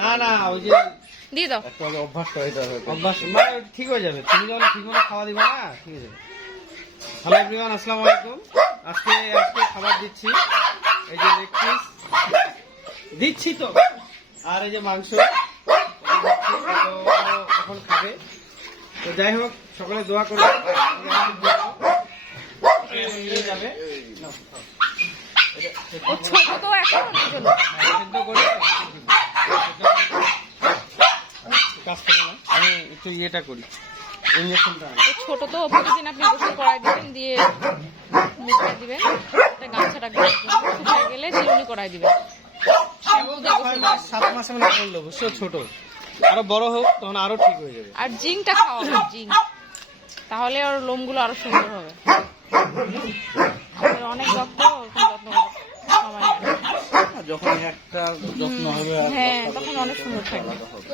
না না ওই যে দিয়ে দাও। একটা অভ্যাস করে দিতে হবে। অভ্যাস মানে ঠিক হয়ে যাবে, তুমি যখন ঠিক মতো খাওয়া দিবে না ঠিক আছে। হ্যালো এভরিওয়ান, আসসালামু আলাইকুম। আজকে খাবার দিচ্ছি, এই যে লেগ পিস দিচ্ছি তো, আর এই যে মাংস দিচ্ছি, তো এখন খাবে। তো যাই হোক, সকলে দোয়া করবে নিয়ে যাবে। ও ছোট তো এখন চলো। সেদ্ধ করে কাজ থেকে না, আমি একটু ইয়েটা করি, ইঞ্জেকশনটা আনি। ও ছোট তো, প্রতিদিন আপনি গোসল করাই দিবেন, দিয়ে মুখে দিবেন, গামছা রাখবেন, শুকিয়ে গেলে চিরুনি করাই দিবেন। শ্যাম্পু দিয়ে গোসল করাই দিবেন। 7 মাস মানে করলো, বুঝছো, ছোট আরো বড় হোক তখন আরো ঠিক হয়ে যাবে। আর জিংটা খাওয়াবেন, জিং, তাহলে ওর লোমগুলো আরো সুন্দর হবে। ওর অনেক যত্ন, ওরকম যত্ন করে সময় নেই। যখন একটা যত্ন হবে আর হ্যাঁ, তখন অনেক সুন্দর থাকবে। আলাদা হবে।